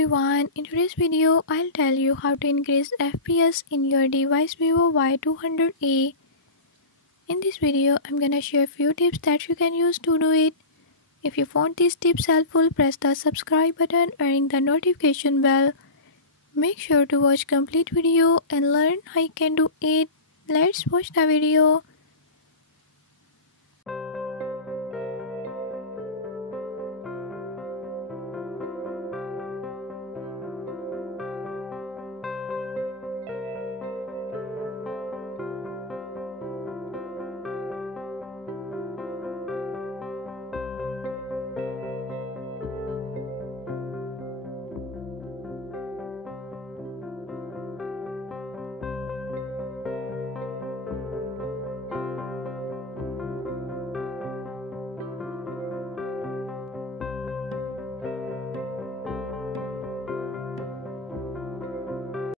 everyone, in today's video I'll tell you how to increase FPS in your device Vivo Y200e. In this video I'm gonna share few tips that you can use to do it. If you found these tips helpful, press the subscribe button and ring the notification bell. Make sure to watch complete video and learn how you can do it. Let's watch the video.